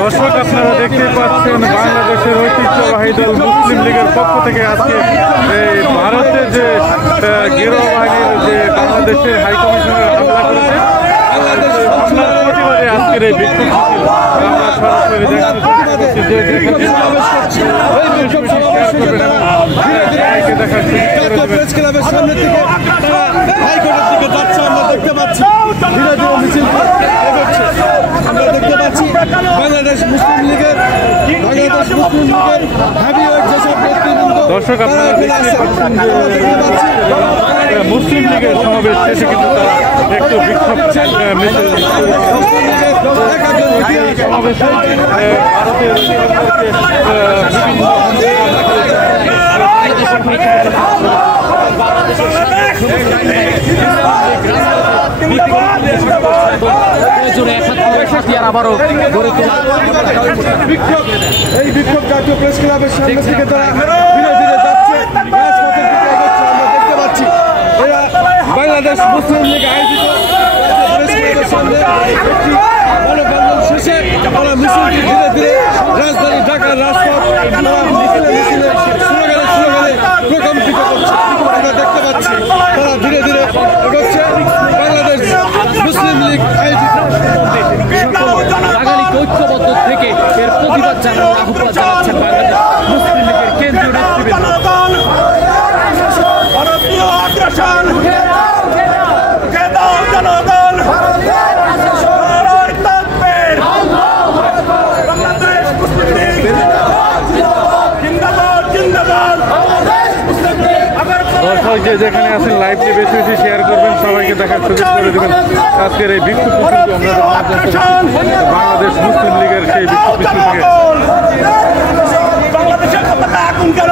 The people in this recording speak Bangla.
দর্শক আপনারা দেখতে পাচ্ছেন বাংলাদেশের ঐতিহ্যবাহী দল মুসলিম লীগের পক্ষ থেকে আজকে এই ভারতের যে গেরুয়া বাহিনীর যে বাংলাদেশের হাইকমিশনার হামলা করেছে হামলার প্রতিবাদে আজকের এই বিক্ষোভ আমরা সরাসরি দেখানোর প্রেস ক্লাবের সামনে থেকে হাইকোর্টের দিকে যাচ্ছে আমরা দেখতে পাচ্ছি ধীরে ধীরে মিছিল আমরা দেখতে পাচ্ছি বাংলাদেশ মুসলিম লীগের হেভিওয়েট যেসব নেতৃবৃন্দ দর্শক আপনারা দেখতে পাচ্ছেন মুসলিম লীগের সমাবেশ শেষে কিন্তু তারা একটু বিক্ষোভ মিছিল সমাবেশে ভারতের আবারও গড়ে তোলা এই বিক্ষোভ জাতীয় প্রেস ক্লাবের সামনে থেকে তারা ধীরে ধীরে যাচ্ছে রাজপথের দিকে এগোচ্ছে আমরা দেখতে পাচ্ছি এরা বাংলাদেশ মুসলিম লীগ আয়োজিত প্রেস ক্লাবের সামনে একটি মানববন্ধন শেষে তারা মিছিলটি ধীরে ধীরে রাজধানী ঢাকার রাজপথ মিছিলে মিছিলে স্লোগানে প্রকম্পিত করছে আমরা দেখতে পাচ্ছি তারা ধীরে ধীরে এগোচ্ছে বাংলাদেশ মুসলিম লীগ আয়োজিত বাঙালিকে ঐক্যবদ্ধ থেকে এর প্রতিবাদ জানানোর আহ্বান জানাচ্ছেন বাংলাদেশ মুসলিম লীগের কেন্দ্রীয় নেতৃবৃন্দ। দর্শক যে যেখানে আছেন লাইভটি বেশি বেশি শেয়ার করবেন, সবাইকে দেখার সুযোগ করে দেবেন। আজকের এই বিক্ষোভ মিছিলটি আমরা বাংলাদেশ মুসলিম লীগের সেই বিক্ষোভ মিছিল থেকে বাংলাদেশের পতাকা আগুন কেন